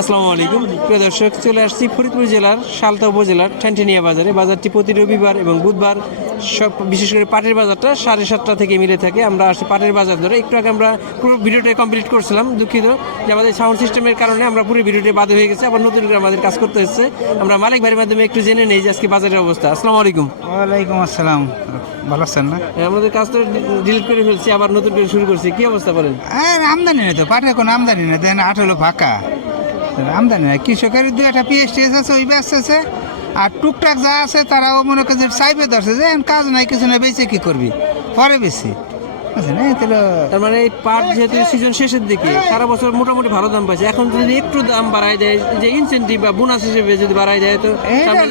আসসালামু আলাইকুম। প্রিয় দর্শক চলে আসছি ফরিদপুর জেলার সালতা উপজেলার ঠ্যান্টেনিয়া বাজারে। বাজারটি প্রতি রবিবার এবং বুধবার সব বিশেষ করে পাটের বাজারটা সাড়ে সাতটা থেকে মিলে থাকে। আমরা আসছি পাটের বাজার ধরে। একটু আগে আমরা পুরো ভিডিওটা কমপ্লিট করছিলাম দুঃখিত। যে আমাদের সাউন্ড সিস্টেমের কারণে আমরা পুরো ভিডিওটি বাদ হয়ে গেছে। আবার নতুন করে আমাদের কাজ করতে হচ্ছে। আমরা মালিক ভাইয়ের মাধ্যমে একটু জেনে নেই যে আজকে বাজারের অবস্থা। আসসালামু আলাইকুম। ওয়ালাইকুম আসসালাম। ভালো আছেন না? হ্যাঁ, আমাদের কাজ তো ডিলিট করে ফেলছি আবার নতুন করে শুরু করছি। কি অবস্থা বলেন? আর আমদানি নেই তো। পাটের কোনো আমদানি নেই। দেখেন আট হলো ফাঁকা। আমদানি নেই। কৃষকের দু একটা পিএসটিএস আছে ওই ব্যস্ত আছে আর টুকটাক যা আছে তারাও মনে করছে চাইবে ধরছে যে কাজ নাই কিছু না বেঁচে কি করবি? পরে বেশি তার মানে এই পাট যেহেতু সিজন শেষের দিকে সারা বছর মোটামুটি ভালো দাম পাইছে। এখন যদি একটু দাম বাড়ায় দেয় যে ইনসেন্টিভ বা বোনাস হিসেবে যদি বাড়ায় দেয় তো পাটের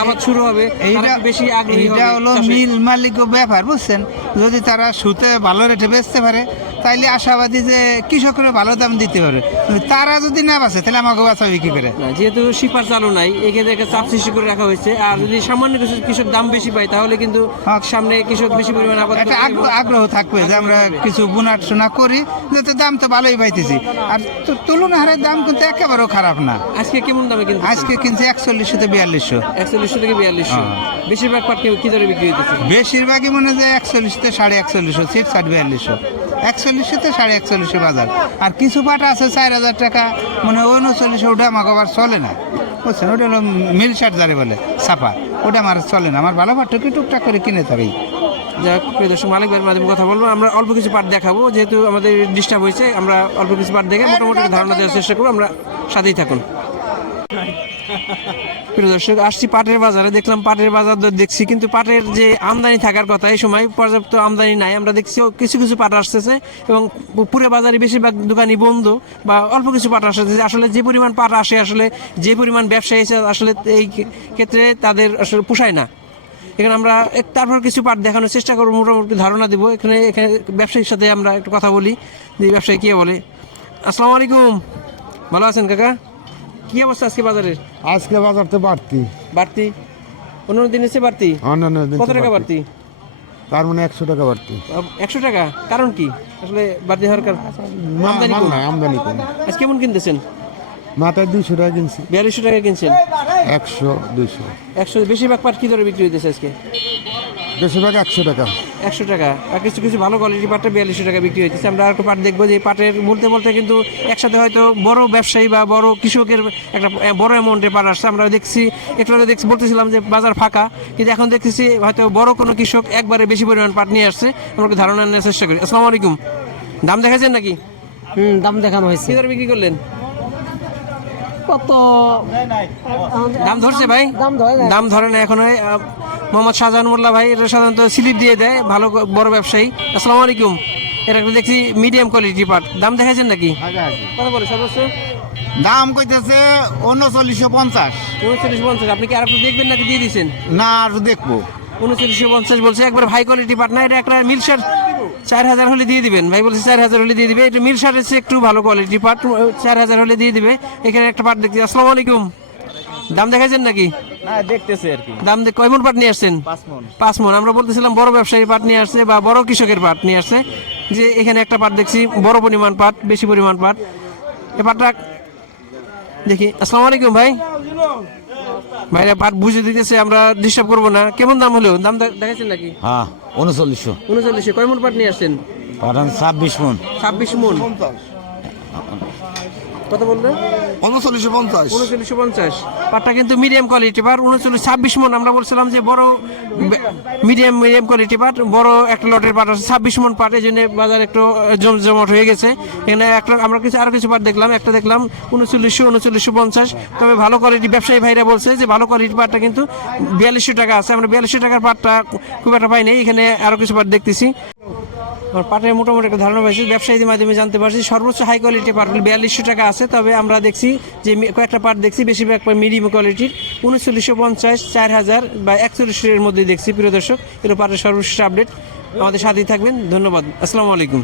আবাদ শুরু হবে এইটা বেশি আগ্রহী হলো মিল মালিক ব্যাপার বুঝছেন? যদি তারা সুতে ভালো রেটে বেচতে পারে তাইলে আশাবাদী যে কৃষকের ভালো দাম দিতে পারে তারা যদি না বাঁচে তাহলে আমাকে বাঁচাবে কি করে? যেহেতু শিপার চালু নাই এক্ষেত্রে একটা চাপ সৃষ্টি করে রাখা হয়েছে। আর যদি সামান্য কিছু কৃষক দাম বেশি পায় তাহলে কিন্তু হ্যাঁ। সামনে কৃষক বেশি পরিমাণে আবাদ একটা আগ্রহ থাকবে যে আমরা কিছু বুনাট শোনা করি যাতে দাম তো ভালোই পাইতেছি। আর তুলনা হারের দাম কিন্তু একেবারেও খারাপ না। আজকে কেমন দামে কিন্তু আজকে কিনছে একচল্লিশশো থেকে বিয়াল্লিশশো। একচল্লিশশো থেকে বিয়াল্লিশশো। হ্যাঁ। বেশিরভাগ পাট কি- কি দরে বিক্রি হইতেছে? বেশিরভাগই মনে হয় একচল্লিশ থেকে সাড়ে একচল্লিশশো সিট ষাট বিয়াল্লিশশো। একচল্লিশশো থেকে সাড়ে একচল্লিশশো বাজার। আর কিছু পাট আছে চার হাজার টাকা মানে উনচল্লিশশো ওটা আমাকে আবার চলে না। বুঝছেন? ওটা হলো মিল শার্ট যারে বলে ছাপা ওটা আমার চলে না। আমার ভালো পাট টুকি টুকটাক করে কিনে থাকি যাক প্রিয় দর্শক মালিক ভাইয়ের মাধ্যমে কথা বলব। আমরা অল্প কিছু পাট দেখাবো যেহেতু আমাদের ডিস্টার্ব হয়েছে আমরা অল্প কিছু পাট দেখে মোটামুটি ধারণা দেওয়ার চেষ্টা করব। আমরা সাথেই থাকুন। প্রিয় আসছি পাটের বাজারে। দেখলাম পাটের বাজার দর দেখছি, কিন্তু পাটের যে আমদানি থাকার কথা, এই সময় পর্যাপ্ত আমদানি নাই। আমরা দেখছি কিছু কিছু পাট আসতেছে এবং পুরো বাজারে বেশিরভাগ দোকানই বন্ধ বা অল্প কিছু পাট আসতেছে। আসলে যে পরিমাণ পাট আসে, আসলে যে পরিমাণ ব্যবসায়ী আসলে এই ক্ষেত্রে তাদের আসলে পোষায় না। এখানে আমরা তারপর কিছু পার্ট দেখানোর চেষ্টা করব, মোটামুটি ধারণা দেবো। এখানে এখানে ব্যবসায়ীর সাথে আমরা একটু কথা বলি, যে ব্যবসায়ী কে বলে। আসসালামু আলাইকুম। ভালো আছেন কাকা? কি অবস্থা আজকে বাজারের? আজকে বাজার তো বাড়তি। বাড়তি? অন্য দিন এসে বাড়তি? অন্যান্য দিন কত টাকা বাড়তি। তার মানে একশো টাকা বাড়তি। একশো টাকা? কারণ কি? আসলে বাড়তি হওয়ার কারণ। আমদানি কম। আজ কেমন কিনতেছেন? মাথায় দুইশো টাকা কিনছি। বিয়াল্লিশশো টাকা কিনছেন? একশো দুইশো। একশো বেশিরভাগ পাট কি দরে বিক্রি হইতেছে আজকে? বেশিরভাগ একশো টাকা। একশো টাকা। আর কিছু কিছু ভালো কোয়ালিটির পাটটা বিয়াল্লিশশো টাকা বিক্রি হইতেছে। আমরা আর একটু পাট দেখব যে পাটের বলতে বলতে কিন্তু একসাথে হয়তো বড় ব্যবসায়ী বা বড় কৃষকের একটা বড় অ্যামাউন্টের পাট আসছে। আমরা দেখছি একটু আগে দেখছি বলতেছিলাম যে বাজার ফাঁকা কিন্তু এখন দেখতেছি হয়তো বড় কোনো কৃষক একবারে বেশি পরিমাণ পাট নিয়ে আসছে। আমরা ধারণা নেওয়ার চেষ্টা করি। আসসালামু আলাইকুম। দাম দেখাচ্ছেন নাকি? হুম দাম দেখানো হয়েছে। কি বিক্রি করলেন? কত? দাম ধরছে ভাই? দাম ধরে না। দাম ধরে না এখন মোহাম্মদ শাহজাহান মোল্লা ভাই এটা সাধারণত স্লিপ দিয়ে দেয় ভালো বড় ব্যবসায়ী। আসসালামু আলাইকুম। এটা একটা দেখছি মিডিয়াম কোয়ালিটি পাট দাম দেখাইছেন নাকি? কত বলে সর্বোচ্চ? দাম কইতেছে উনচল্লিশশো পঞ্চাশ। উনচল্লিশ পঞ্চাশ। আপনি কি আর একটু দেখবেন নাকি দিয়ে দিচ্ছেন না আর দেখব। উনচল্লিশশো পঞ্চাশ বলছে একবার হাই কোয়ালিটি পাট না এটা একটা মিলসার চার হাজার হলে দিয়ে দিবেন। ভাই বলছে চার হাজার হলে দিয়ে দিবে। এটা মিলসারের চেয়ে একটু ভালো কোয়ালিটি পাট চার হাজার হলে দিয়ে দিবে। এখানে একটা পাট দেখছি। আসসালামু আলাইকুম। দাম দেখাচ্ছেন নাকি? না দেখতেছে আর কি। দাম দিয়ে কয় মন পাট নিয়ে আসছেন? পাঁচ মন। আমরা বলতেছিলাম বড় ব্যবসায়ী পাট নিয়ে আসছে বা বড় কৃষকের পাট নিয়ে আসছে। যে এখানে একটা পাট দেখছি বড় পরিমাণ পাট বেশি পরিমাণ পাট। এ পাটটা দেখি। আসসালামু আলাইকুম ভাই। ভাইরা পাট বুঝে দিতেছে আমরা ডিস্টার্ব করব না। কেমন দাম হলো? দাম দেখাচ্ছেন নাকি? হ্যাঁ উনচল্লিশশো। উনচল্লিশে কয় মন পাট নিয়ে আসছেন? পাঠান ছাব্বিশ মন। ছাব্বিশ মন। কত বলল? উনচল্লিশশো পঞ্চাশ। উনচল্লিশশো পঞ্চাশ। পাটটা কিন্তু মিডিয়াম কোয়ালিটি পাট উনচল্লিশ ছাব্বিশ মন। আমরা বলছিলাম যে বড় মিডিয়াম মিডিয়াম কোয়ালিটি পাট বড় একটা লটের পাট আছে ছাব্বিশ মন পাট। এই জন্য বাজার একটু জমজমট হয়ে গেছে। এখানে একটা আমরা কিছু আরও কিছু পাট দেখলাম। একটা দেখলাম উনচল্লিশশো উনচল্লিশশো পঞ্চাশ। তবে ভালো কোয়ালিটি ব্যবসায়ী ভাইরা বলছে যে ভালো কোয়ালিটি পাটটা কিন্তু বিয়াল্লিশশো টাকা আছে। আমরা বিয়াল্লিশশো টাকার পাটটা খুব একটা পাইনি এখানে আরও কিছু পাট দেখতেছি। আমার পাটের মোটামুটি একটা ধারণা পাইছি, ব্যবসায়ীদের মাধ্যমে জানতে পারছি। সর্বোচ্চ হাই কোয়ালিটি পাট বিয়াল্লিশশো টাকা আছে, তবে আমরা দেখছি যে কয়েকটা পাট দেখছি, বেশিরভাগ মিডিয়াম কোয়ালিটির উনচল্লিশশো পঞ্চাশ, চার হাজার বা একচল্লিশের মধ্যে দেখছি, প্রিয় দর্শক। এর পাটের সর্বশেষ আপডেট আমাদের সাথেই থাকবেন। ধন্যবাদ। আসসালামু আলাইকুম।